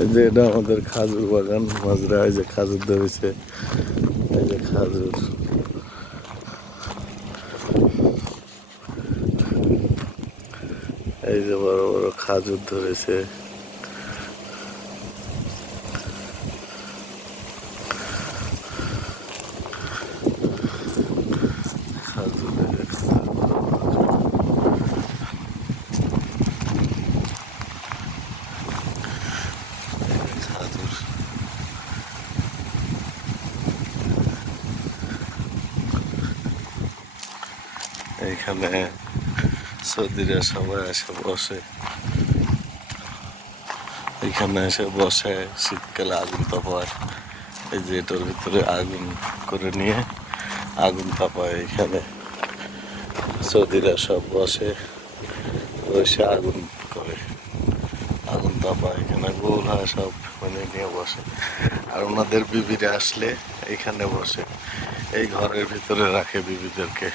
এই যে এটা আমাদের খাজুর বাগান মাজরা এই যে খাজুর ধরেছে এই যে খাজুর। এই যে বড় বড় খাজুর ধরেছে খাজুর এই যে খাজুর বড় বড় খাজুর এইখানে সৌদিরা সবাই এসে বসে। এখানে এসে বসে শীতকালে আগুন তাপায়। এই যে এটার ভিতরে আগুন করে নিয়ে আগুন তাপায় এখানে। সৌদিরা সব বসে বসে আগুন করে। আগুন তাপায় এখানে গোল হয় সব মানে নিয়ে বসে। আর ওনাদের বিবিরা আসলে এইখানে বসে। এই ঘরের ভিতরে রাখে বিবিদেরকে।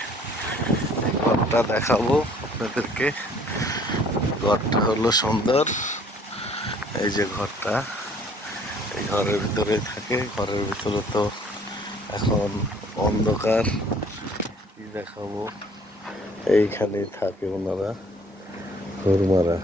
ঘরটা দেখাবো আপনাদেরকে। ঘরটা হলো সুন্দর। এই যে ঘরটা, এই ঘরের ভিতরে থাকে। ঘরের ভিতরে তো এখন অন্ধকার। কি দেখাবো? এইখানেই থাকে ওনারা, ঘুরমারা।